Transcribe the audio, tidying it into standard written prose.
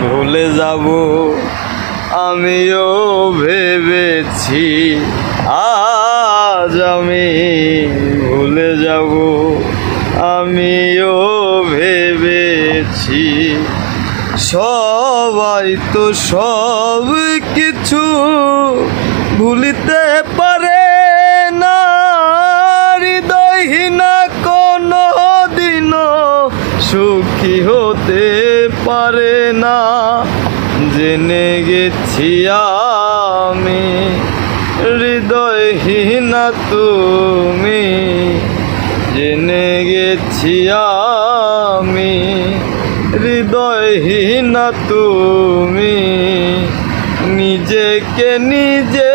ভুলে যাব আমিও ভেবেছি, আজ আমি ভুলে যাব আমিও ভেবেছি। সবাই তো সব কিছু ভুলিতে পারে না, হৃদয়হীনা কোনো দিনও সুখী হতে পারে না। জেনে গেছি আমি হৃদয়হীনা তুমি, জেনে গেছি আমি হৃদয়হীনা তুমি। নিজেকে নিজে